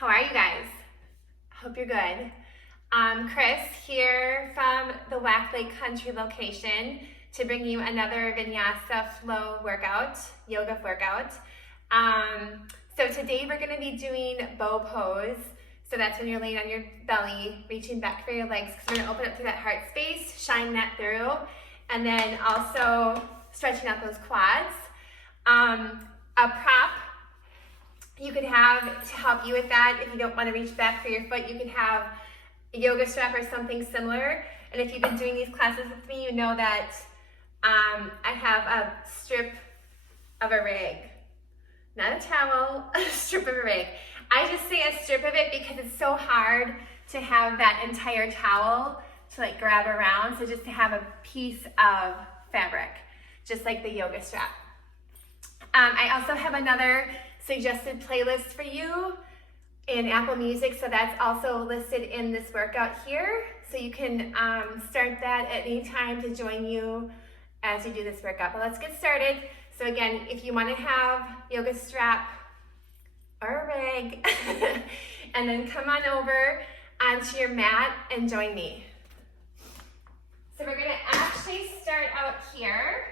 How are you guys? Hope you're good. Chris here from the Wack Lake Country location to bring you another Vinyasa flow workout, yoga workout. So today we're going to be doing bow pose. So that's when you're laying on your belly, reaching back for your legs, because we're going to open up through that heart space, shine that through, and then also stretching out those quads. A prop you could have to help you with that. If you don't want to reach back for your foot, you could have a yoga strap or something similar. And if you've been doing these classes with me, you know that I have a strip of a rag. Not a towel, a strip of a rag. I just say a strip of it because it's so hard to have that entire towel to like grab around. So just to have a piece of fabric, just like the yoga strap. I also have another suggested playlist for you in Apple Music, so that's also listed in this workout here. So you can start that at any time to join you as you do this workout. But let's get started. So again, if you want to have yoga strap or a rag, and then come on over onto your mat and join me. So we're going to actually start out here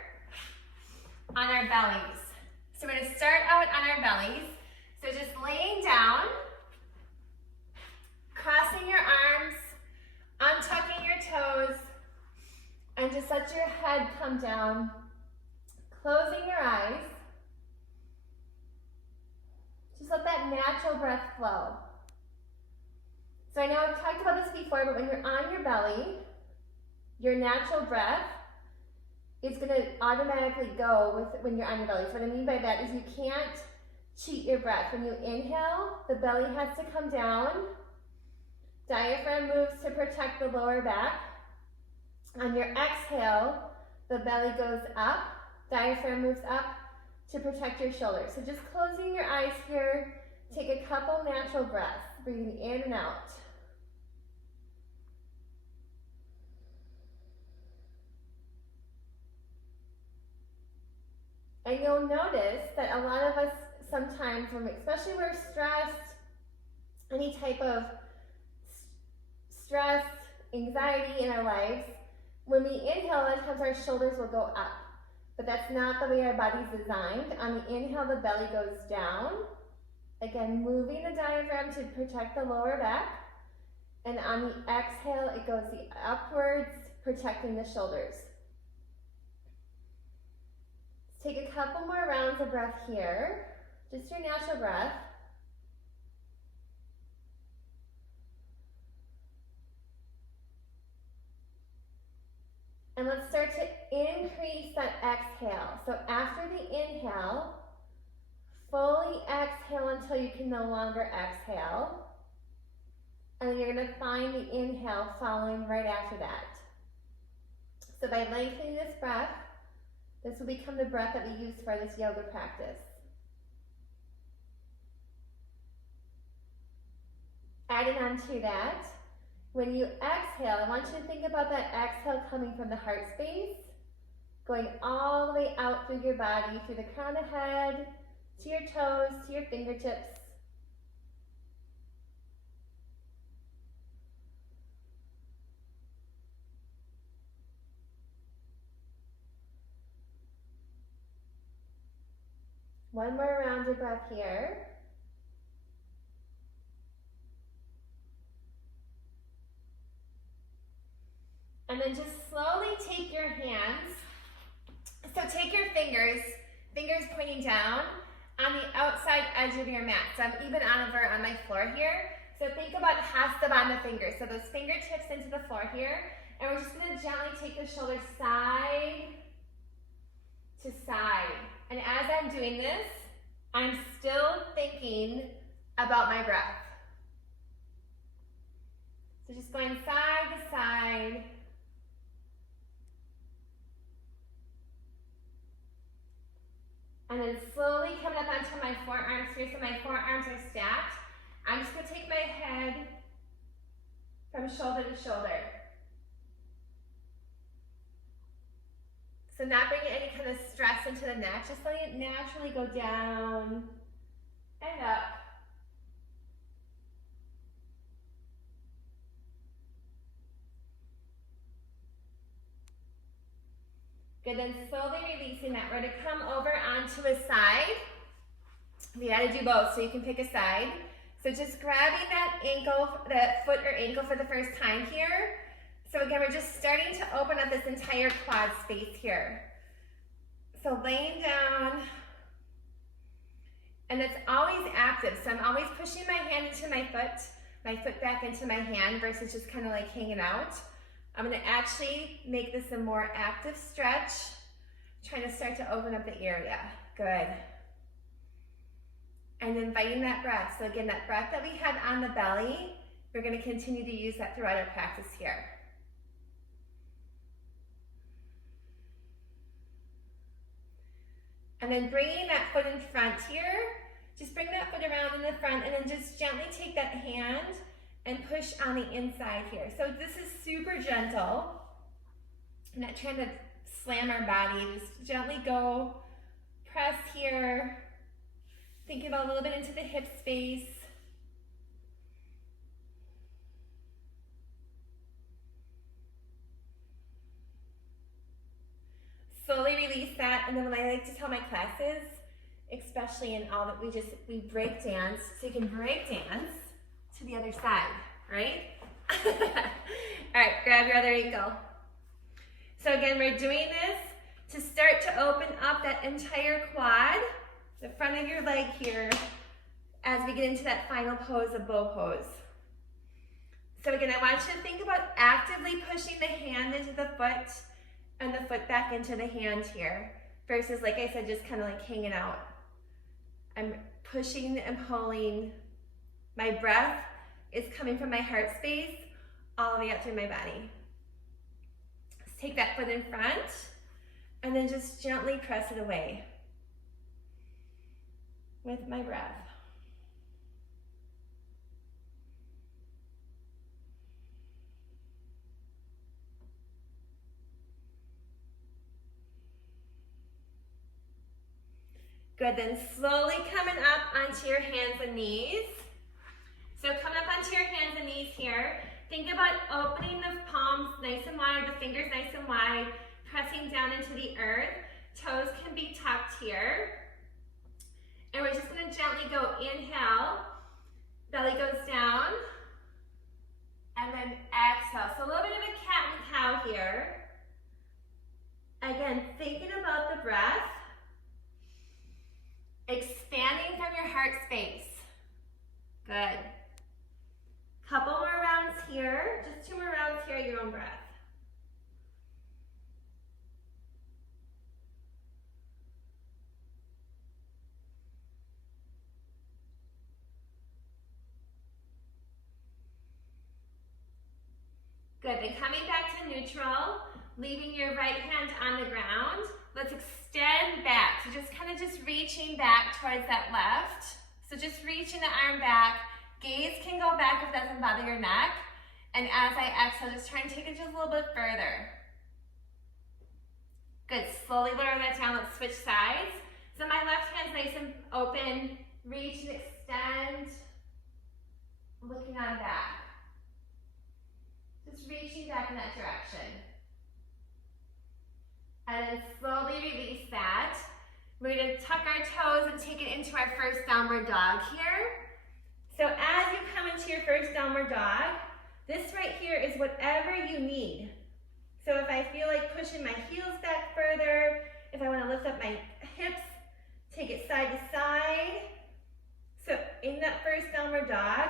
on our bellies. So we're going to start out on our bellies. So just laying down, crossing your arms, untucking your toes, and just let your head come down, closing your eyes. Just let that natural breath flow. So I know I've talked about this before, but when you're on your belly, your natural breath is going to automatically go with when you're on your belly. So what I mean by that is you can't cheat your breath. When you inhale, the belly has to come down. Diaphragm moves to protect the lower back. On your exhale, the belly goes up. Diaphragm moves up to protect your shoulders. So just closing your eyes here, take a couple natural breaths, breathing in and out. And you'll notice that a lot of us sometimes, especially when we're stressed, any type of stress, anxiety in our lives, when we inhale, a lot of times our shoulders will go up. But that's not the way our body's designed. On the inhale, the belly goes down. Again, moving the diaphragm to protect the lower back. And on the exhale, it goes the upwards, protecting the shoulders. Take a couple more rounds of breath here. Just your natural breath. And let's start to increase that exhale. So after the inhale, fully exhale until you can no longer exhale. And then you're going to find the inhale following right after that. So by lengthening this breath, this will become the breath that we use for this yoga practice. Adding on to that, when you exhale, I want you to think about that exhale coming from the heart space, going all the way out through your body, through the crown of the head, to your toes, to your fingertips. One more round of breath here. And then just slowly take your hands. So take your fingers pointing down on the outside edge of your mat. So I'm even over on my floor here. So think about hastab on the fingers. So those fingertips into the floor here. And we're just going to gently take the shoulders side to side. And as I'm doing this, I'm still thinking about my breath. So just going side to side. And then slowly coming up onto my forearms here. So my forearms are stacked. I'm just going to take my head from shoulder to shoulder. So not bringing any kind of stress into the neck, just letting it naturally go down and up Good, then slowly releasing that. We're gonna come over onto a side. We gotta do both, so you can pick a side. So just grabbing that ankle, that foot or ankle for the first time here. So again, we're just starting to open up this entire quad space here. So laying down, and it's always active. So I'm always pushing my hand into my foot back into my hand versus just kind of like hanging out. I'm gonna actually make this a more active stretch, trying to start to open up the area. Good. And inviting that breath. So again, that breath that we had on the belly, we're gonna continue to use that throughout our practice here. And then bringing that foot in front here, just bring that foot around in the front and then just gently take that hand and push on the inside here. So this is super gentle. I'm not trying to slam our body, just gently go, press here. Thinking about a little bit into the hip space. Slowly release that, and then what I like to tell my classes, especially in all that we break dance, so you can break dance to the other side, right? All right, grab your other ankle. So again, we're doing this to start to open up that entire quad, the front of your leg here, as we get into that final pose of bow pose. So again, I want you to think about actively pushing the hand into the foot and the foot back into the hand here, versus, like I said, just kind of like hanging out. I'm pushing and pulling. My breath is coming from my heart space all the way up through my body. Let's take that foot in front and then just gently press it away with my breath. Good, then slowly coming up onto your hands and knees. So coming up onto your hands and knees here, think about opening the palms nice and wide, the fingers nice and wide, pressing down into the earth. Toes can be tucked here. And we're just gonna gently go inhale, belly goes down, and then exhale. So a little bit of a cat and cow here. Again, thinking about the breath, expanding from your heart space. Good. Couple more rounds here, just 2 more rounds here at your own breath. Good, then coming back to neutral, leaving your right hand on the ground. Let's extend back. So just kind of just reaching back towards that left. So just reaching the arm back. Gaze can go back if it doesn't bother your neck. And as I exhale, just try and take it just a little bit further. Good, slowly lower that down. Let's switch sides. So my left hand's nice and open. Reach and extend. Looking on back. Just reaching back in that direction. And then slowly release that. We're going to tuck our toes and take it into our first downward dog here. So as you come into your first downward dog, this right here is whatever you need. So if I feel like pushing my heels back further, if I want to lift up my hips, take it side to side. So in that first downward dog,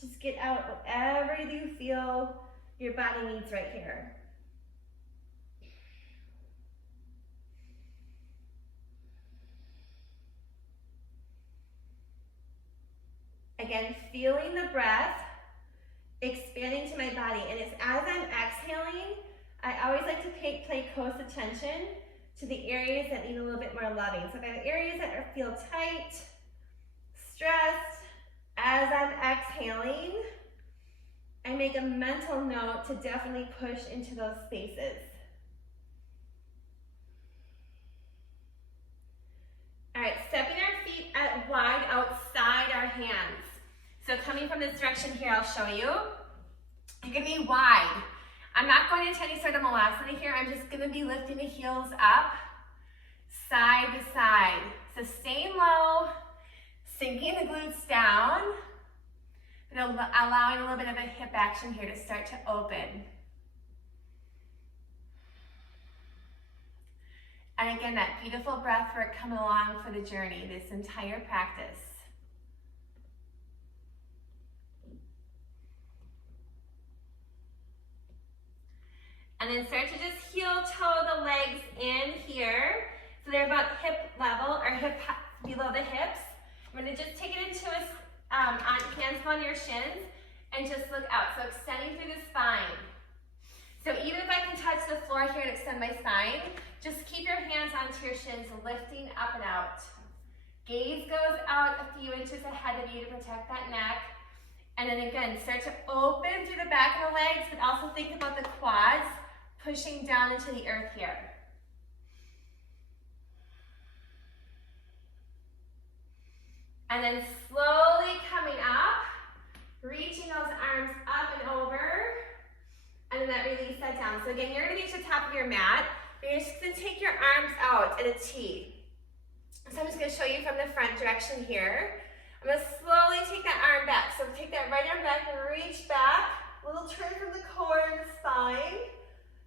just get out whatever you feel your body needs right here. Again, feeling the breath expanding to my body. And it's as I'm exhaling, I always like to pay close attention to the areas that need a little bit more loving. So if I have areas that feel tight, stressed, as I'm exhaling, I make a mental note to definitely push into those spaces. All right, stepping our feet wide outside our hands. So coming from this direction here, I'll show you. You're gonna be wide. I'm not going into any sort of malasana here. I'm just gonna be lifting the heels up, side to side. So staying low, sinking the glutes down, and allowing a little bit of a hip action here to start to open. And again, that beautiful breath work coming along for the journey, this entire practice. And then start to just heel toe the legs in here. So they're about hip level or hip below the hips. I'm gonna just take it into a, hands on your shins and just look out. So extending through the spine. So even if I can touch the floor here and extend my spine, just keep your hands onto your shins, lifting up and out. Gaze goes out a few inches ahead of you to protect that neck. And then again, start to open through the back of the legs, but also think about the quads pushing down into the earth here. And then slowly coming up, reaching those arms up and over, and then that release that down. So again, you're gonna reach the top of your mat, but you're just gonna take your arms out in a T. So I'm just gonna show you from the front direction here. I'm gonna slowly take that arm back. So take that right arm back and reach back, a little turn from the core and the spine.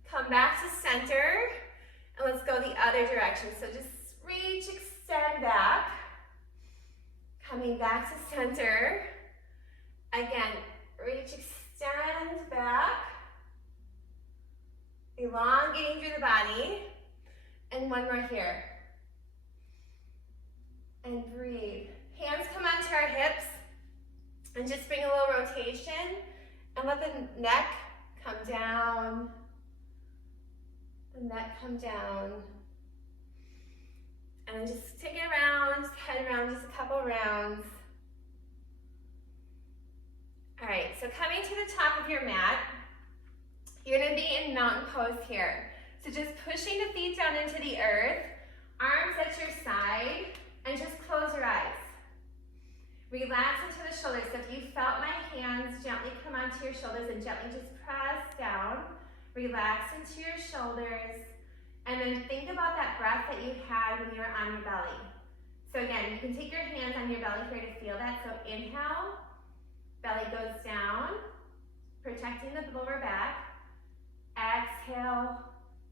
Come back to center, and let's go the other direction. So just reach, extend back. Coming back to center. Again, reach, extend back. Elongating through the body. And one more here. And breathe. Hands come onto our hips. And just bring a little rotation. And let the neck come down. The neck come down. And then just take it around, head around just a couple rounds. All right, so coming to the top of your mat, you're gonna be in mountain pose here. So just pushing the feet down into the earth, arms at your side, and just close your eyes. Relax into the shoulders. So if you felt my hands gently come onto your shoulders and gently just press down, relax into your shoulders. And then think about that breath that you had when you were on your belly. So again, you can take your hands on your belly here to feel that. So inhale, belly goes down, protecting the lower back. Exhale,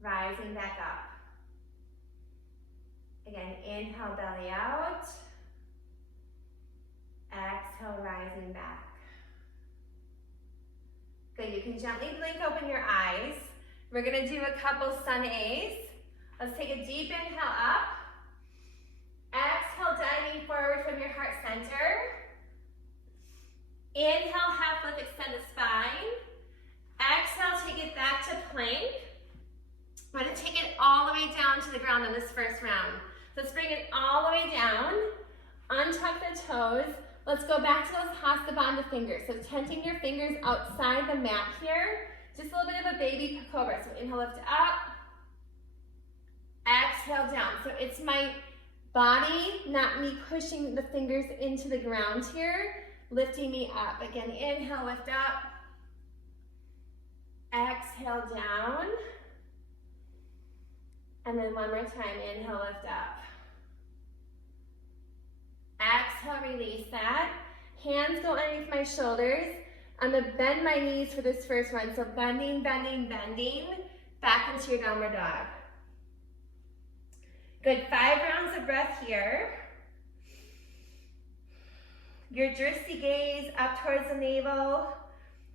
rising back up. Again, inhale, belly out. Exhale, rising back. Good, you can gently blink open your eyes. We're gonna do a couple sun A's. Let's take a deep inhale up. Exhale, diving forward from your heart center. Inhale, half lift, extend the spine. Exhale, take it back to plank. We're gonna take it all the way down to the ground on this first round. So let's bring it all the way down. Untuck the toes. Let's go back to those Hasta Bandha fingers. So tenting your fingers outside the mat here. Just a little bit of a baby cobra. So inhale, lift up. Exhale, down. So it's my body, not me pushing the fingers into the ground here, lifting me up. Again, inhale, lift up. Exhale, down. And then one more time, inhale, lift up. Exhale, release that. Hands go underneath my shoulders. I'm gonna bend my knees for this first one. So bending, bending, bending, back into your downward dog. Good, 5 rounds of breath here. Your drishti gaze up towards the navel.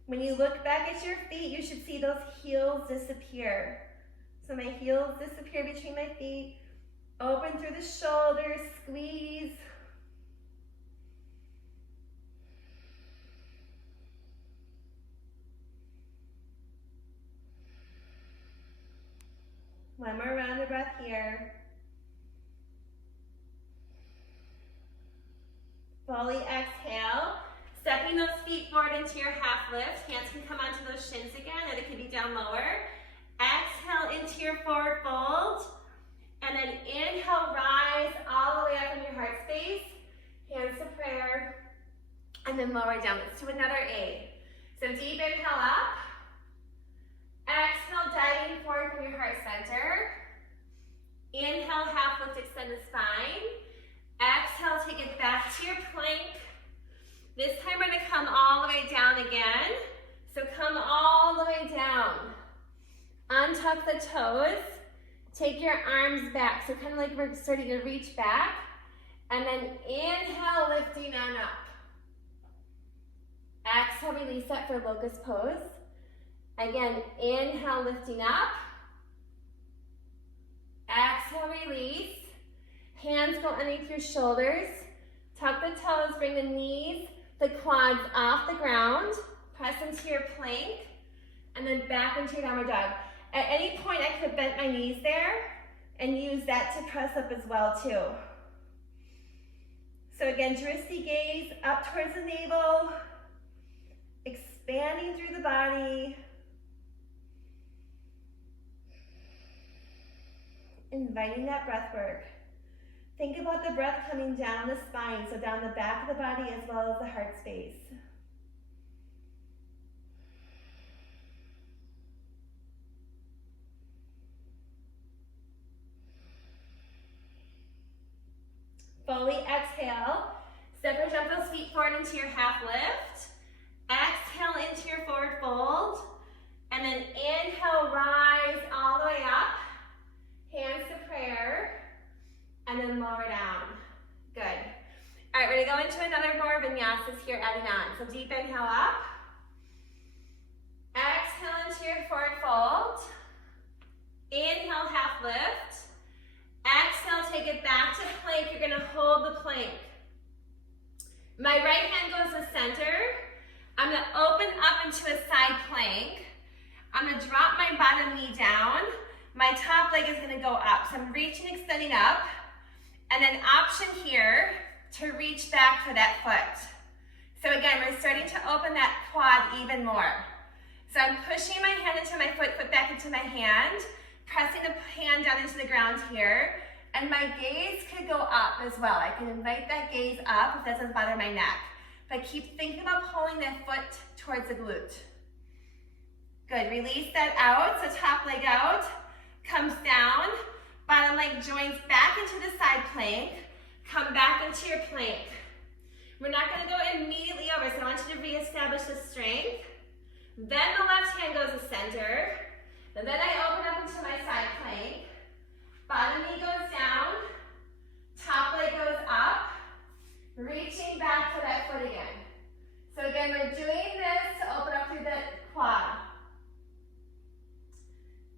When you look back at your feet, you should see those heels disappear. So my heels disappear between my feet. Open through the shoulders, squeeze. One more round of breath here. Fully exhale. Stepping those feet forward into your half lift. Hands can come onto those shins again, or they can be down lower. Exhale into your forward fold. And then inhale, rise all the way up in your heart space. Hands to prayer. And then lower down. Let's do another A. So deep inhale up. sliding forward from your heart center. Inhale, half lift, extend the spine. Exhale, take it back to your plank. This time we're gonna come all the way down again. So come all the way down. Untuck the toes. Take your arms back. So kind of like we're starting to reach back. And then inhale, lifting on up. Exhale, release that for locust pose. Again, inhale, lifting up. Exhale, release. Hands go underneath your shoulders. Tuck the toes, bring the knees, the quads off the ground. Press into your plank. And then back into your downward dog. At any point, I could bend my knees there and use that to press up as well, too. So again, drishti gaze up towards the navel. Expanding through the body. Inviting that breath work. Think about the breath coming down the spine, so down the back of the body as well as the heart space. Fully exhale. Step or jump those feet forward into your half lift. Exhale into your forward fold. And then inhale, rise all the way up. Hands to prayer. And then lower down. Good. All right, we're gonna go into another more vinyasas here, adding on. So deep inhale up. Exhale into your forward fold. Inhale, half lift. Exhale, take it back to plank. You're gonna hold the plank. My right hand goes to center. I'm gonna open up into a side plank. I'm gonna drop my bottom knee down. My top leg is gonna go up. So I'm reaching, extending up. And then option here to reach back for that foot. So again, we're starting to open that quad even more. So I'm pushing my hand into my foot back into my hand, pressing the hand down into the ground here, and my gaze could go up as well. I can invite that gaze up if that doesn't bother my neck. But keep thinking about pulling that foot towards the glute. Good, release that out, so top leg out, comes down, bottom leg joins back into the side plank, come back into your plank. We're not gonna go immediately over, so I want you to reestablish the strength. Then the left hand goes to center, and then I open up into my side plank. Bottom knee goes down, top leg goes up, reaching back for that foot again. So again, we're doing this to open up through the quad.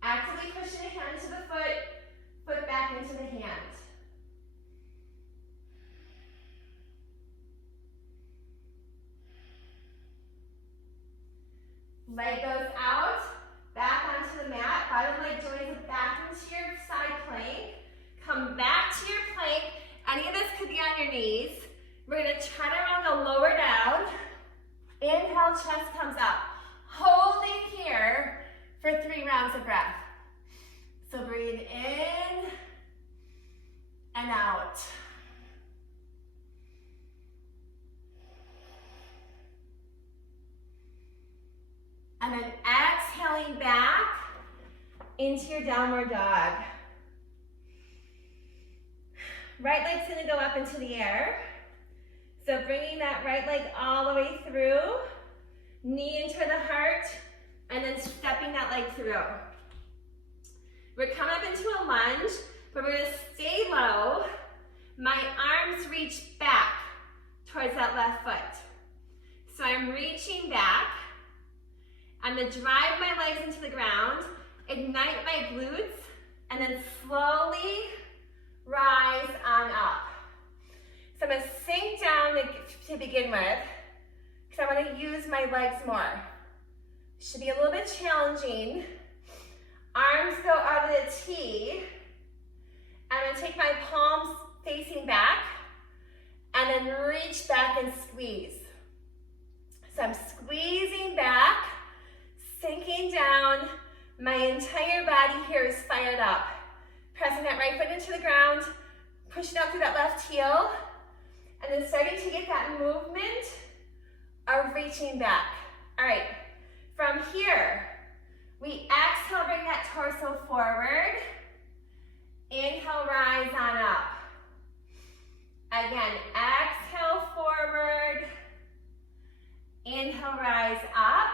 Actively pushing the hand into the foot back into the hand. Leg goes out, back onto the mat, bottom leg joins back into your side plank. Come back to your plank. Any of this could be on your knees. We're gonna turn around, go lower down. Inhale, chest comes up. Holding here for 3 rounds of breath. So breathe in and out. And then exhaling back into your downward dog. Right leg's gonna go up into the air. So bringing that right leg all the way through, knee into the heart, and then stepping that leg through. We're coming up into a lunge, but we're gonna stay low. My arms reach back towards that left foot. So I'm reaching back. I'm gonna drive my legs into the ground, ignite my glutes, and then slowly rise on up. So I'm gonna sink down to begin with, because I wanna use my legs more. Should be a little bit challenging. Arms go out of the T. I'm gonna take my palms facing back, and then reach back and squeeze. So I'm squeezing back, sinking down. My entire body here is fired up. Pressing that right foot into the ground, pushing out through that left heel, and then starting to get that movement of reaching back. All right, from here, We exhale, bring that torso forward. Inhale, rise on up. Again, exhale forward. Inhale, rise up.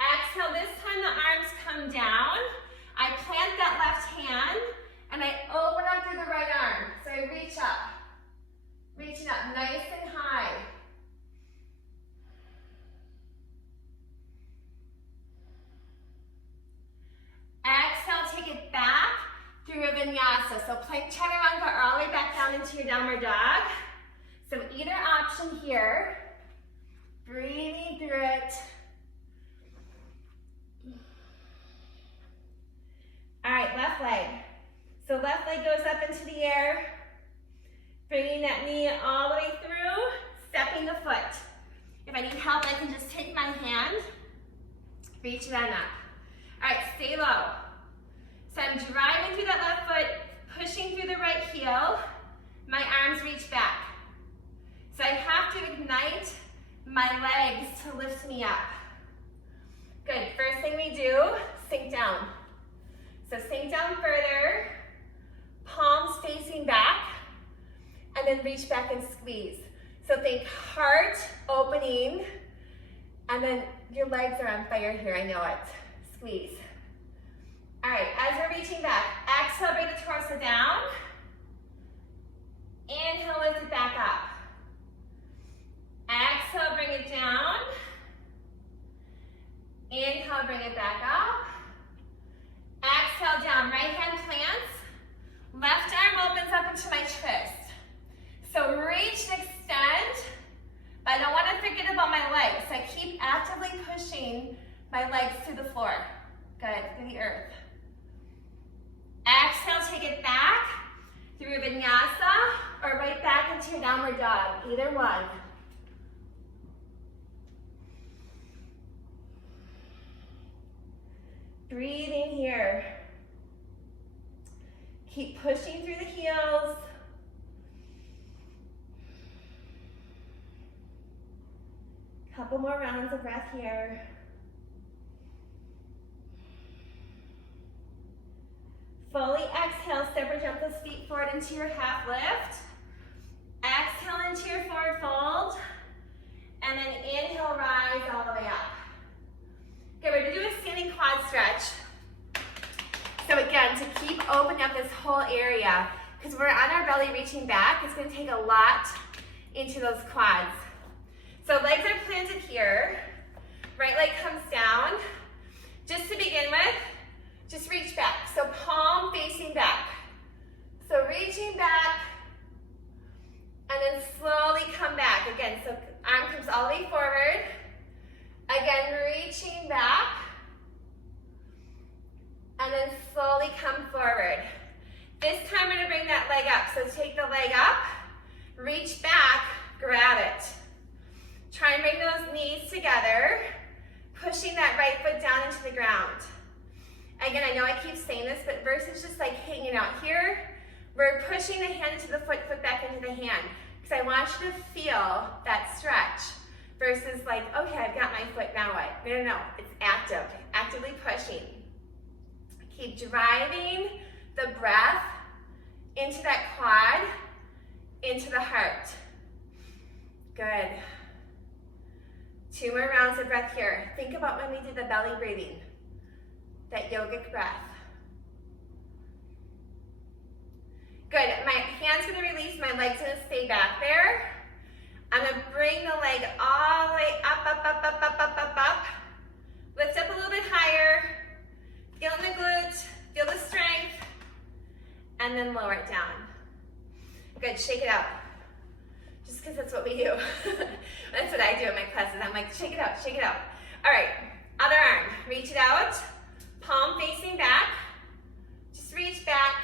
Exhale, this time the arms come down. I plant that left hand and I open up through the right arm. So I reach up. Reaching up nice and high. Exhale, take it back through a vinyasa. So plank chaturanga or all the way back down into your downward dog. So either option here. Breathing through it. All right, left leg. So left leg goes up into the air. Bringing that knee all the way through, stepping the foot. If I need help, I can just take my hand, reach that up. All right, stay low. So I'm driving through that left foot, pushing through the right heel. My arms reach back. So I have to ignite my legs to lift me up. Good, first thing we do, sink down. So sink down further, palms facing back, and then reach back and squeeze. So think heart opening, and then your legs are on fire here, I know it. Squeeze. All right, as we're reaching back, exhale, bring the torso down. Inhale, lift it back up. Exhale, bring it down. Inhale, bring it back up. Exhale, down, right hand plants. Left arm opens up into my twist. So reach and extend, but I don't want to forget about my legs. So I keep actively pushing my legs to the floor. Good, to the earth. Exhale, take it back through a vinyasa or right back into your downward dog, either one. Breathing here. Keep pushing through the heels. Couple more rounds of breath here. Fully exhale, step or jump those feet forward into your half lift. Exhale into your forward fold. And then inhale, rise all the way up. Okay, we're gonna do a standing quad stretch. So again, to keep opening up this whole area, because we're on our belly reaching back, it's gonna take a lot into those quads. So legs are planted here. Right leg comes down. Just to begin with, just reach back. So palm facing back. So reaching back, and then slowly come back. Again, so arm comes all the way forward. Again, reaching back, and then slowly come forward. This time we're gonna bring that leg up. So take the leg up, reach back, grab it. Try and bring those knees together, pushing that right foot down into the ground. Again, I know I keep saying this, but versus just like hanging out here, we're pushing the hand into the foot back into the hand. Because I want you to feel that stretch versus like, okay, I've got my foot, now what? No, no, no, it's active, actively pushing. Keep driving the breath into that quad, into the heart. Good. 2 more rounds of breath here. Think about when we did the belly breathing, that yogic breath. Good, my hand's gonna release, my leg's gonna stay back there. I'm gonna bring the leg all the way up, up, up, up, up, up, up, up. Lift up a little bit higher. Feel in the glutes, feel the strength. And then lower it down. Good, shake it out. Just because that's what we do. That's what I do in my classes. I'm like, shake it out, shake it out. All right, other arm, reach it out. Palm facing back. Just reach back.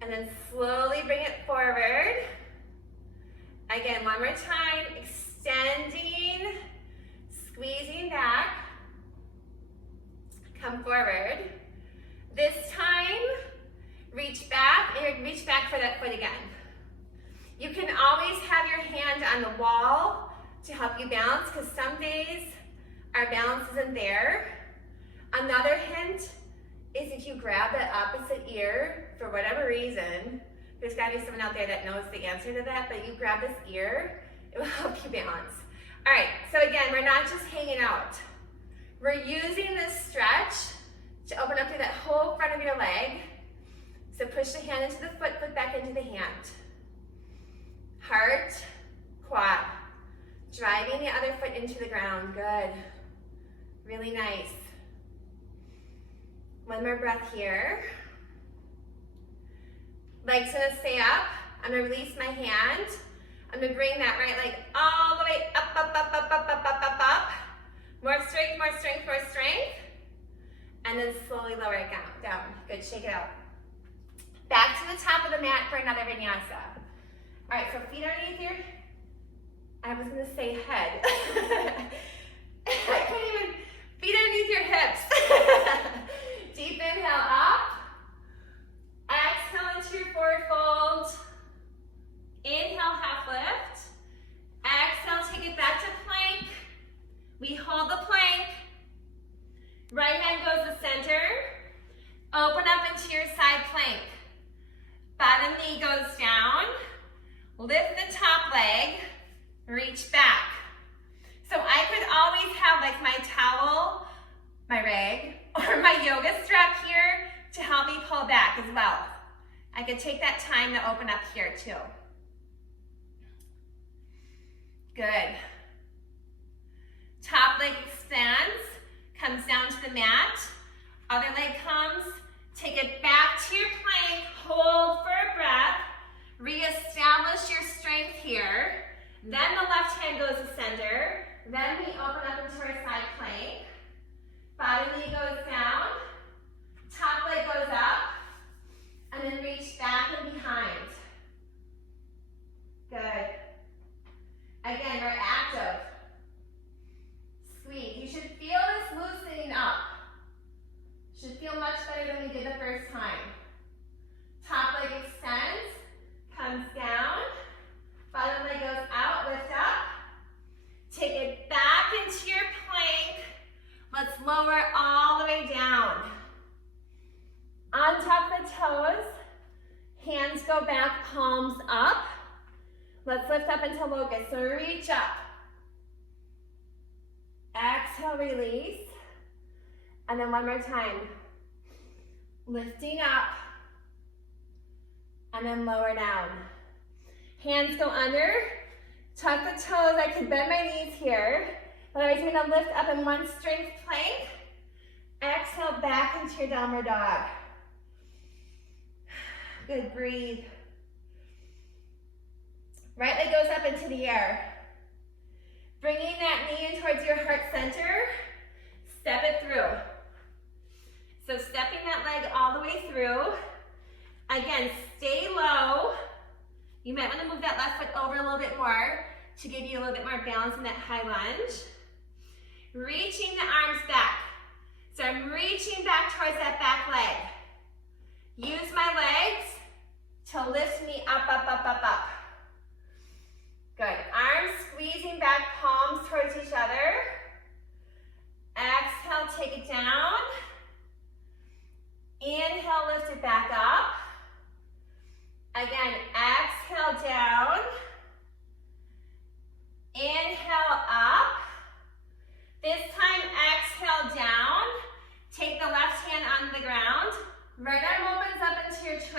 And then slowly bring it forward. Again, one more time, extending, squeezing back. Come forward. This time, reach back, and reach back for that foot again. You can always have your hand on the wall to help you balance, because some days our balance isn't there. Another hint is if you grab that opposite ear, for whatever reason, there's gotta be someone out there that knows the answer to that, but you grab this ear, it will help you balance. All right, so again, we're not just hanging out. We're using this stretch to open up through that whole front of your leg. So push the hand into the foot, foot back into the hand. Heart, quad. Driving the other foot into the ground, good. Really nice. One more breath here. Legs gonna stay up. I'm gonna release my hand. I'm gonna bring that right leg all the way up, up, up, up, up, up, up, up, up. More strength, more strength, more strength. And then slowly lower it down. Good, shake it out. Back to the top of the mat for another vinyasa. All right, so feet underneath your, I was gonna say head. I can't even, feet underneath your hips. Deep inhale up. Exhale into your forward fold. Inhale, half lift. Exhale, take it back to plank. We hold the plank. Right hand goes to center. Open up into your side plank. Bottom knee goes down. Lift the top leg. Reach back. So I could always have like my towel, my rag, or my yoga strap here to help me pull back as well. I could take that time to open up here too. Good. Top leg extends, comes down to the mat. Other leg comes, take it back to your plank, hold for a breath, reestablish your strength here. Then the left hand goes to center. Then we open up into our side plank. Bottom knee goes down, top leg goes up, and then reach back and behind. Good. Again, we're active. Squeeze. You should feel this loosening up. Should feel much better than we did the first time. Top leg extends, comes down, bottom leg goes out, lift up. Take it back into your plank. Let's lower all the way down. On top of the toes, hands go back, palms up. Let's lift up into locust. So reach up. Exhale, release. And then one more time. Lifting up. And then lower down. Hands go under. Tuck the toes. I can bend my knees here. Otherwise, you're going to lift up in one strength plank. Exhale back into your downward dog. Good, breathe. Right leg goes up into the air. Bringing that knee in towards your heart center. Step it through. So stepping that leg all the way through. Again, stay low. You might want to move that left foot over a little bit more to give you a little bit more balance in that high lunge. Reaching the arms back. So I'm reaching back towards that back leg. Use my legs to lift me up, up, up, up, up. Good. Arms squeezing back, palms towards each other. Exhale, take it down. Inhale, lift it back up. Again, exhale down. Inhale up. This time, exhale down. Take the left hand on the ground. Right arm opens up into your twist.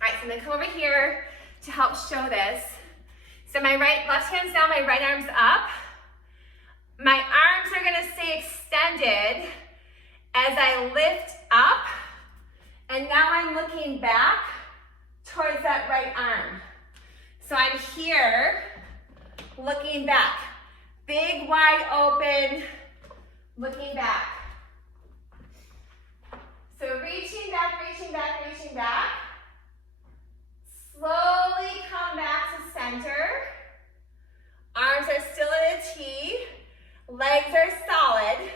All right, so I'm gonna come over here to help show this. So my left hand's down, my right arm's up. My arms are gonna stay extended as I lift up. And now I'm looking back towards that right arm. So I'm here, looking back. Big, wide open, looking back. So reaching back, reaching back, reaching back. Slowly come back to center. Arms are still in a T. Legs are solid.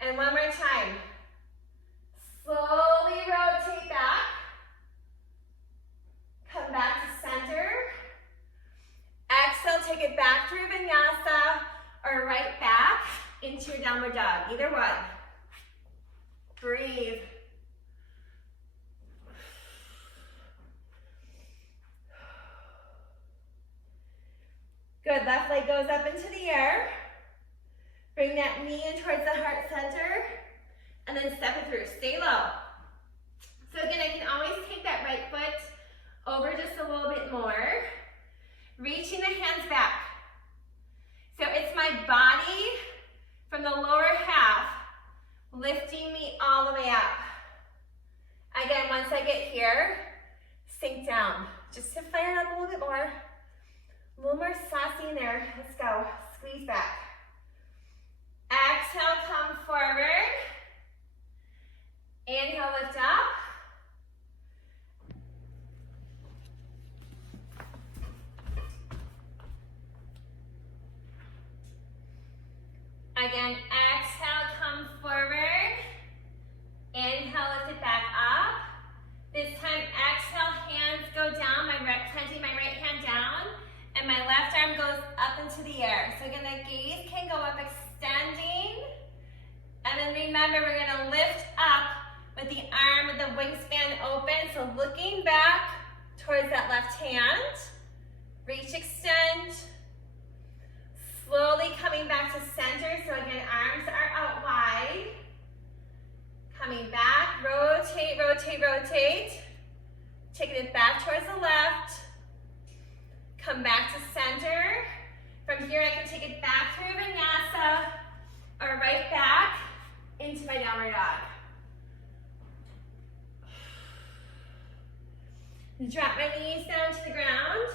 And one more time. Slowly rotate back. Come back to center. Exhale, take it back through Vinyasa, or right back into your downward dog, either one. Breathe. Good, left leg goes up into the air. Bring that knee in towards the heart center, and then step it through, stay low. So again, I can always take that right foot over just a little bit more, reaching the hands back. So it's my body from the lower half lifting me all the way up. Again, once I get here, sink down. Just to fire it up a little bit more. A little more saucy in there. Let's go. Squeeze back. Exhale, come forward. Inhale, lift up. Again, exhale, come forward. Inhale, lift it back up. This time, exhale, hands go down, planting my right hand down, and my left arm goes up into the air. So again, the gaze can go up, extending. And then remember, we're gonna lift up with the arm with the wingspan open. So looking back towards that left hand. Reach, extend. Slowly coming back to center. So again, arms are out wide. Coming back, rotate, rotate, rotate. Taking it back towards the left. Come back to center. From here, I can take it back through Vinyasa or right back into my downward dog. Drop my knees down to the ground.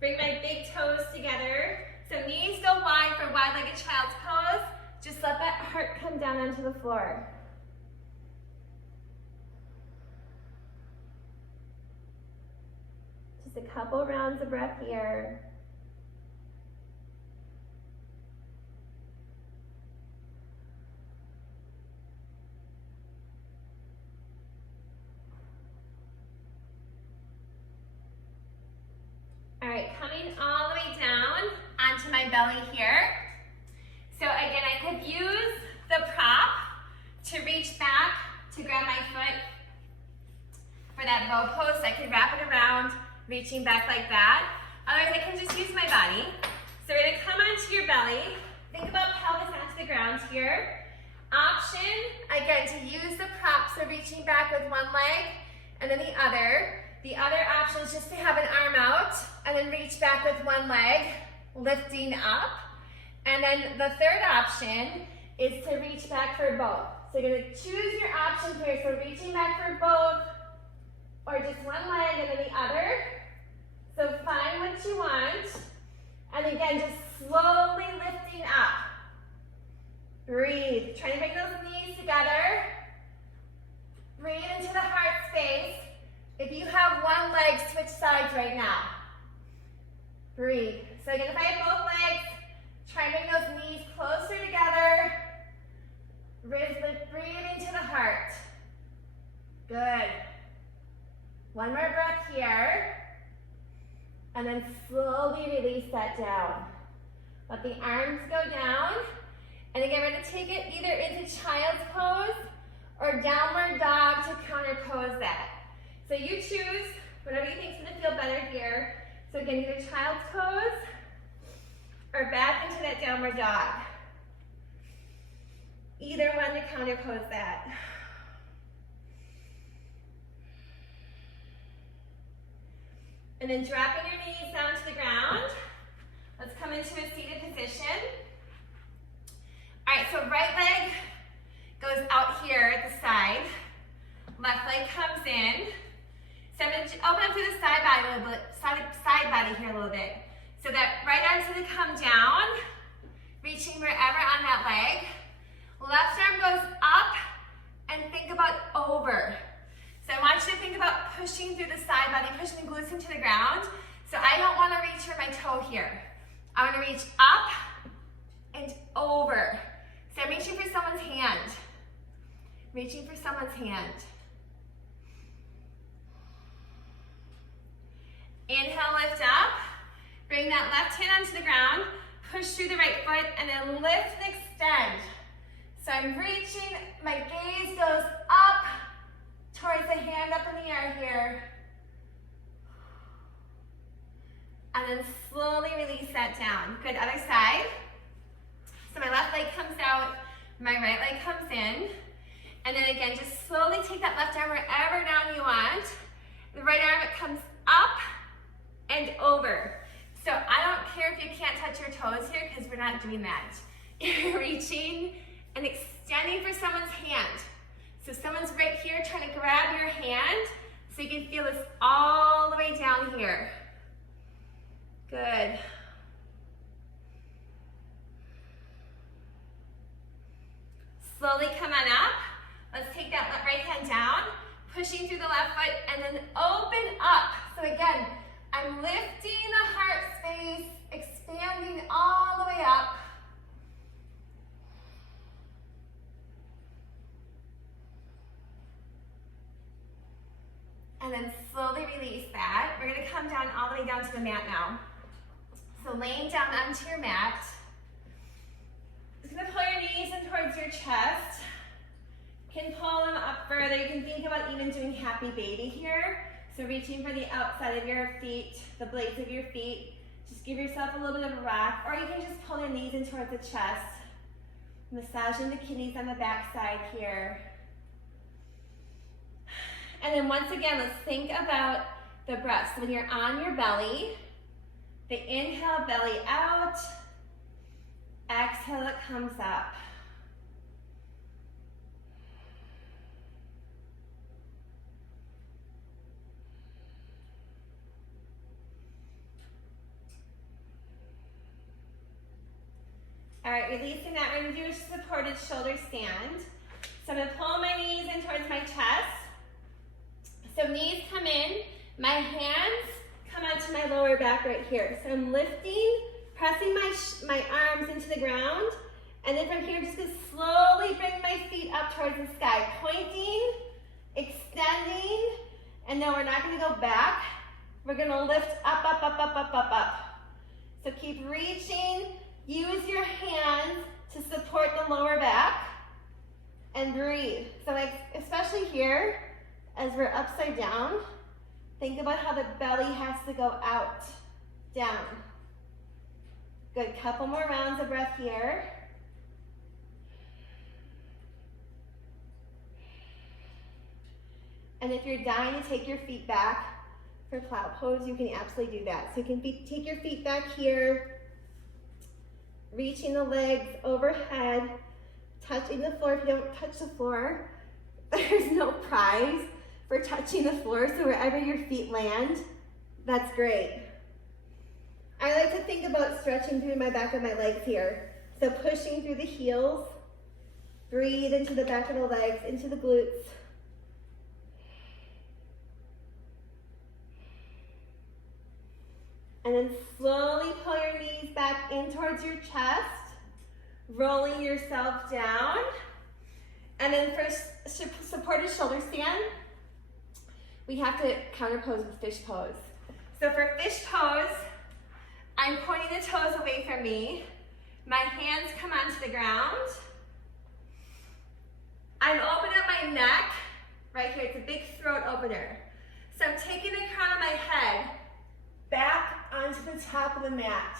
Bring my big toes together. So knees go wide for wide-legged child's pose. Just let that heart come down onto the floor. Just a couple rounds of breath here. All right, coming all the way down onto my belly here. So again, I could use the prop to reach back to grab my foot for that bow pose. I could wrap it around, reaching back like that. Otherwise, I can just use my body. So we're gonna come onto your belly. Think about pelvis onto the ground here. Option, again, to use the prop, so reaching back with one leg and then the other. The other option is just to have an arm out and then reach back with one leg, lifting up. And then the third option is to reach back for both. So you're gonna choose your option here. So reaching back for both, or just one leg and then the other. So find what you want. And again, just slowly lifting up. Breathe. Try to bring those knees together. Breathe into the heart space. If you have one leg, switch sides right now. Breathe. So again, if I have both legs, try and bring those knees closer together. Breathe into the heart. Good. One more breath here. And then slowly release that down. Let the arms go down. And again, we're going to take it either into child's pose or downward dog to counter pose that. So you choose whatever you think is going to feel better here. So again, either child's pose or back into that downward dog. Either one to counter pose that. And then dropping your knees down to the ground. Let's come into a seated position. All right, so right leg goes out here at the side. Left leg comes in. So I'm going to open up through the side body a little bit, side body here a little bit. So that right arm's going to come down, reaching wherever on that leg. Left arm goes up and think about over. So I want you to think about pushing through the side body, pushing the glutes into the ground. So I don't want to reach for my toe here. I want to reach up and over. So I'm reaching for someone's hand. Reaching for someone's hand. Inhale, lift up. Bring that left hand onto the ground. push through the right foot, and then lift and extend. So I'm reaching, my gaze goes up towards the hand up in the air here. And then slowly release that down. Good, other side. So my left leg comes out, my right leg comes in. And then again, just slowly take that left arm wherever down you want. The right arm, it comes up and over. So I don't care if you can't touch your toes here because we're not doing that. You're reaching and extending for someone's hand. So someone's right here trying to grab your hand so you can feel this all the way down here. Good. Slowly come on up. Let's take that right hand down, pushing through the left foot, and then open up. So again, I'm lifting the heart space, expanding all the way up. And then slowly release that. We're gonna come down all the way down to the mat now. So laying down onto your mat. Just gonna pull your knees in towards your chest. You can pull them up further. You can think about even doing happy baby here. So reaching for the outside of your feet, the blades of your feet. Just give yourself a little bit of a rock, or you can just pull your knees in towards the chest. Massaging the kidneys on the back side here. And then once again, let's think about the breath. So when you're on your belly, the inhale, belly out. Exhale, it comes up. All right, releasing that, we're gonna do a supported shoulder stand. So I'm gonna pull my knees in towards my chest. So knees come in, my hands come onto my lower back right here. So I'm lifting, pressing my arms into the ground, and then from here, I'm just gonna slowly bring my feet up towards the sky, pointing, extending, and then we're not gonna go back. We're gonna lift up, up, up, up, up, up, up. So keep reaching. Use your hands to support the lower back and breathe. So like, especially here, as we're upside down, think about how the belly has to go out, down. Good, couple more rounds of breath here. And if you're dying to take your feet back for plow pose, you can absolutely do that. So you can take your feet back here, reaching the legs overhead, touching the floor. If you don't touch the floor, there's no prize for touching the floor, so wherever your feet land, that's great. I like to think about stretching through my back of my legs here. So pushing through the heels, breathe into the back of the legs, into the glutes. And then slowly pull your knees back in towards your chest, rolling yourself down. And then for supported shoulder stand, we have to counter pose with fish pose. So for fish pose, I'm pointing the toes away from me. My hands come onto the ground. I'm opening up my neck, right here. It's a big throat opener. So I'm taking the crown of my head back onto the top of the mat,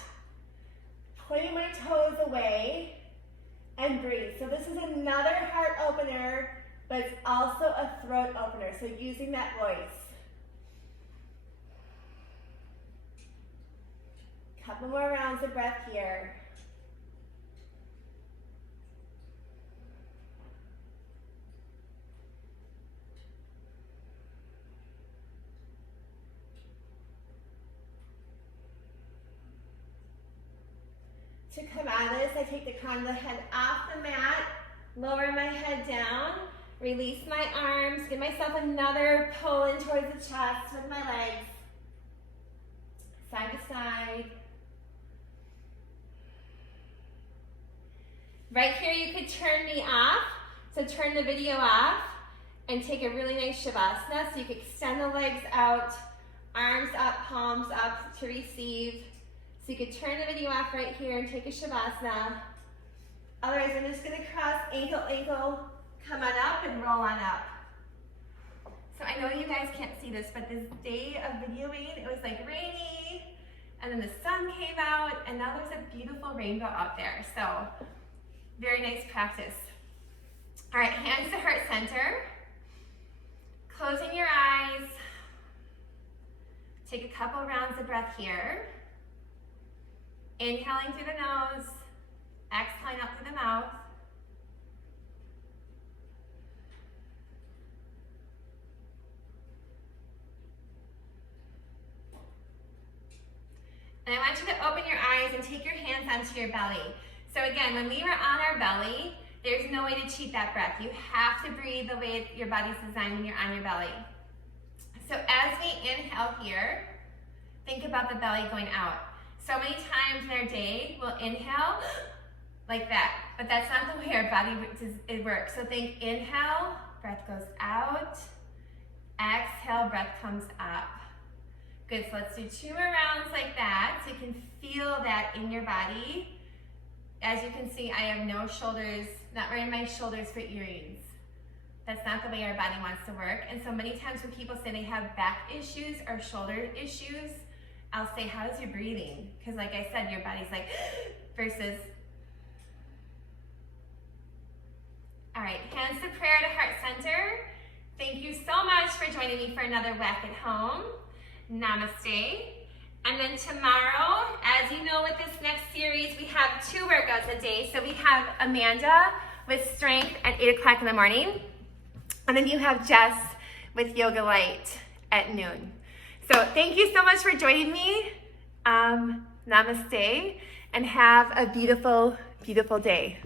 pointing my toes away, and breathe. So this is another heart opener, but it's also a throat opener, so using that voice. Couple more rounds of breath here. To come out of this, I take the crown of the head off the mat, lower my head down, release my arms, give myself another pull in towards the chest with my legs, side to side. Right here, you could turn me off, so turn the video off and take a really nice Savasana, so you can extend the legs out, arms up, palms up to receive. So you could turn the video off right here and take a Savasana. Otherwise, I'm just gonna cross ankle, ankle, come on up and roll on up. So I know you guys can't see this, but this day of videoing, it was like rainy, and then the sun came out, and now there's a beautiful rainbow out there. So very nice practice. All right, hands to heart center. Closing your eyes. Take a couple rounds of breath here. Inhaling through the nose, exhaling out through the mouth. And I want you to open your eyes and take your hands onto your belly. So again, when we were on our belly, there's no way to cheat that breath. You have to breathe the way your body's designed when you're on your belly. So as we inhale here, think about the belly going out. So many times in our day, we'll inhale like that, but that's not the way our body works. So think inhale, breath goes out, exhale, breath comes up. Good, so let's do 2 more rounds like that, so you can feel that in your body. As you can see, I have no shoulders, not wearing my shoulders for earrings. That's not the way our body wants to work. And so many times when people say they have back issues or shoulder issues, I'll say, how's your breathing? Because like I said, your body's like, versus. All right, hands to prayer to heart center. Thank you so much for joining me for another Whack at Home. Namaste. And then tomorrow, as you know with this next series, we have 2 workouts a day. So we have Amanda with strength at 8 o'clock in the morning. And then you have Jess with Yoga Light at noon. So thank you so much for joining me. Namaste, and have a beautiful, beautiful day.